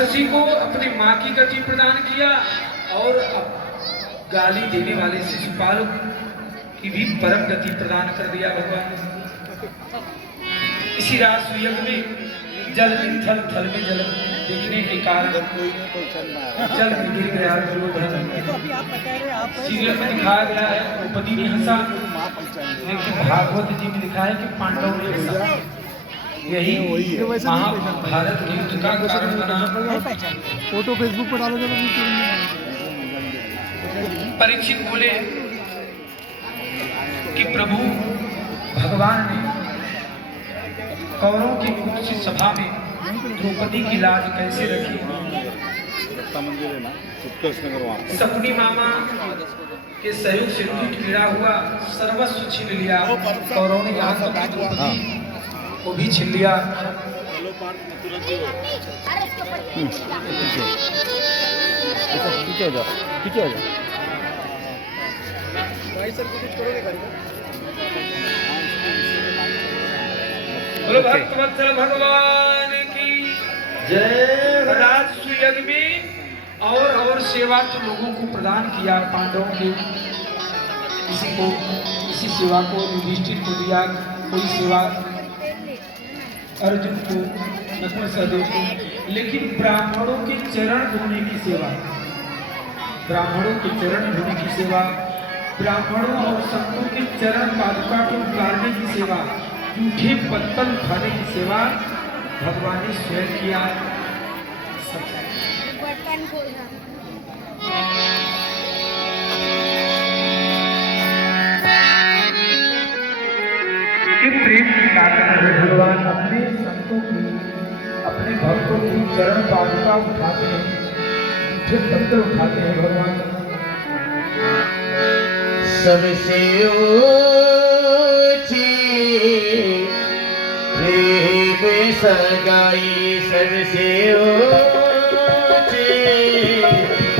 शशि को अपनी माँ की गति प्रदान किया और गाली देने वाले शिशुपाल की भी परम गति प्रदान कर दिया भगवान। इसी रात यज्ञ में जल में थल में जल देखने के कारण जल में गिर गया दुर्योधन। सीरियल में दिखाया गया है द्रौपदी ने हंसा, लेकिन भागवत जी में लिखा है कि पांडव ने हंसा। यही महाभारत के युद्ध का कारण बना। फोटो फेसबुक पर डालोगे परीक्षित बोले कि प्रभु भगवान ने कौरवों की कुत्सित सभा में द्रौपदी की लाज कैसे रखी। सपनी मामा के सहयोग से टूट गिरा हुआ सर्वस्व छीन लिया। कौरवों ने यहाँ तक द्रौपदी को भी छीन लिया। पीछे हो जाओ। बोलो भक्तवत्सल भगवान की जय। राजसूय यज्ञ में और सेवा तो लोगों को प्रदान किया। पांडवों के किसी सेवा को युधिष्ठिर को दिया, कोई सेवा अर्जुन को, नकुल सहदेव को, लेकिन ब्राह्मणों के चरण धोने की सेवा, ब्राह्मणों के चरण धोने की सेवा, ब्राह्मणों और संतों के चरण पादुका को उतारने की सेवा, जूठे पत्तल उठाने की सेवा भगवान ने स्वयं किया। प्रेम की ताकत है। भगवान अपने संतों की, अपने भक्तों की चरण पादुका उठाते हैं, जूठे पत्थर उठाते हैं। भगवान सबसे ऊंची प्रेम सगाई, सबसे ऊंची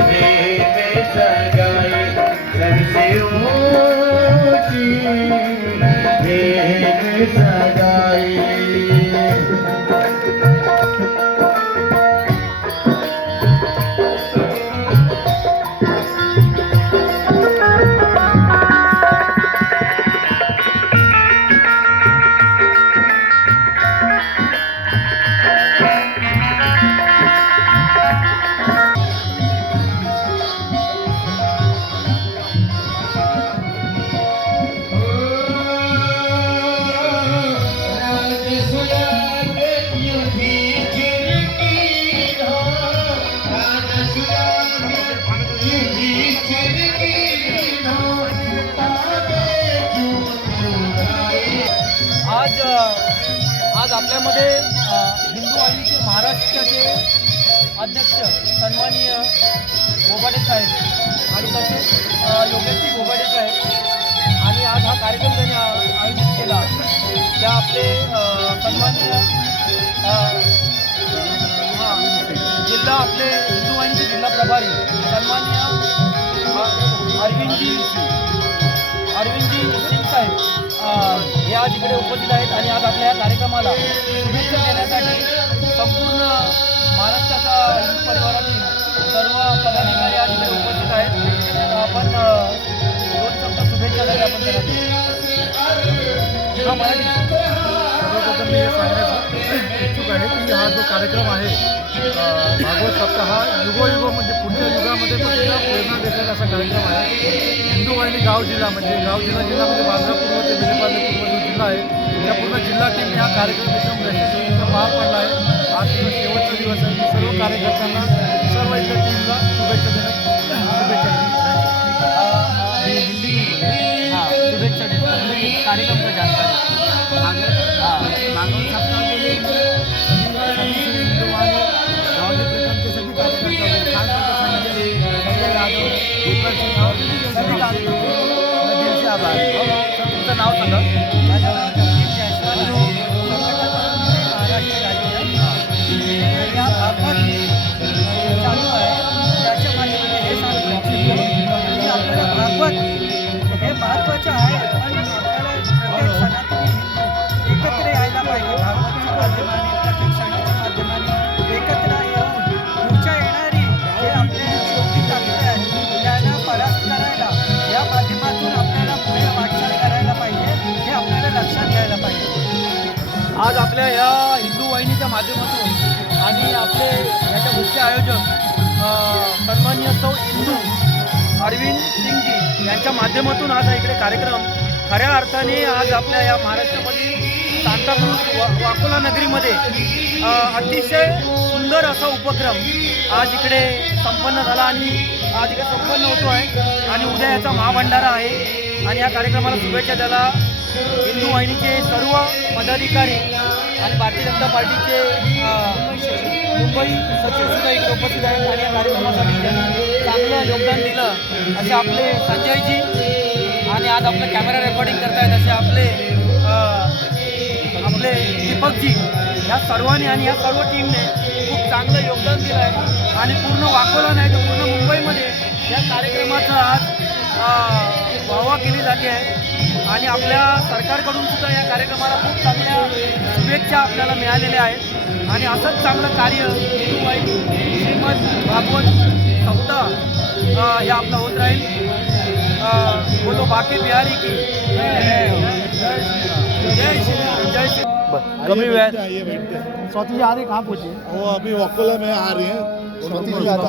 प्रेम सगाई, सबसे ऊंची प्रेम सगाई। आज आपल्यामध्ये हिंदू वाहिनीचे महाराष्ट्राचे अध्यक्ष सन्माननीय बोबाडे साहेब आणि तसेच योगेशजी बोबाडे साहेब आणि आज हा कार्यक्रम त्यांनी आयोजित केला त्या आपले सन्माननीय जिल्हा आपले हिंदू वाहिनीचे जिल्हा प्रभारी सन्माननीय अरविंदजी सिंग साहेब हे आज इकडे उपस्थित आहेत आणि आज आपल्या या कार्यक्रमाला शुभेच्छा देण्यासाठी संपूर्ण महाराष्ट्राचा हिंदू परिवारातील सर्व पदाधिकारी आज इकडे उपस्थित आहेत. तर आपण दोन शब्द शुभेच्छा द्यायला आपण हा मराठी सर्वप्रथम मी हे सांगण्याचं इच्छुक आहे की हा जो कार्यक्रम आहे भागवत सप्ताह हा युगोयुग म्हणजे पुढच्या युगामध्ये पण सुद्धा प्रेरणा देणारा असा कार्यक्रम आहे. हिंदू वाहिनी गाव जिल्हा म्हणजे म्हणजे बांद्रा पूर्व ते विलेपार्ले पूर्व जो जिल्हा आहे त्या पूर्ण जिल्हा टीमने हा कार्यक्रम एकदम यशस्वीरित्या पार पडला आहे. आज दिवस शेवटचा दिवस आहे. सर्व कार्यकर्त्यांना सर्व इथल्या टीमला शुभेच्छा देतो. शुभेच्छा देतो. कार्यक्रम का जानकारी भागवत सप्ताह के लिए हिंदू वाले गाँव के प्रखंड के सभी कार्यकर्ता खास करके संजय यादव दीपक सिंह और सभी कार्यकर्ताओं मैं दिल से आभारी हूँ. तुमचं नाव सांगा. या भागवत चालू आहे त्याच्या माध्यमातून हे सांगतो की आपल्याला भागवत हे महत्त्वाचं आहे आणि आपल्याला प्रत्येक सणातून एकत्र यायला पाहिजे. भागवतच्या माध्यमाने प्रत्येक सणाच्या माध्यमाने एकत्र येऊन वाहिनीचे आयोजक सन्माननीय सौ इंदू अरविंद सिंगजी यांच्या माध्यमातून आज इकडे कार्यक्रम खऱ्या अर्थाने आज आपल्या या महाराष्ट्रामध्ये सांताक्रूज वाकोला नगरीमध्ये अतिशय सुंदर असा उपक्रम आज इकडे संपन्न झाला आणि आज इकडे संपन्न होतो आहे आणि उद्या याचा महाभंडारा आहे आणि या कार्यक्रमाला शुभेच्छा द्यायला हिंदू वाहिनीचे सर्व पदाधिकारी आणि भारतीय जनता पार्टीचे मुंबई सचिवसुद्धा इकडे उपस्थित आहेत आणि या कार्यक्रमासाठी त्यांनी चांगलं योगदान दिलं असे आपले संजयजी आणि आज आपलं कॅमेरा रेकॉर्डिंग करतायत असे आपले दीपकजी या सर्वांनी आणि या सर्व टीमने खूप चांगलं योगदान दिलं आहे आणि पूर्ण वाकोला नाही तर पूर्ण मुंबईमध्ये या कार्यक्रमाचं आज वाहवा केली जाते आहे आणि आपल्या सरकारकडून सुद्धा या कार्यक्रमाला खूप चांगल्या शुभेच्छा आपल्याला मिळालेल्या आहेत आणि असंच चांगलं कार्य हिंदू वाहिनी श्रीमद भागवत सप्ताह हे आपलं होत राहील. बोलो बाके बिहारी की जय श्री कमी वेळात स्वाति जी आ रही कहाँ पहुँची? वो अभी वकोला में आ रही है. स्वाति जी आता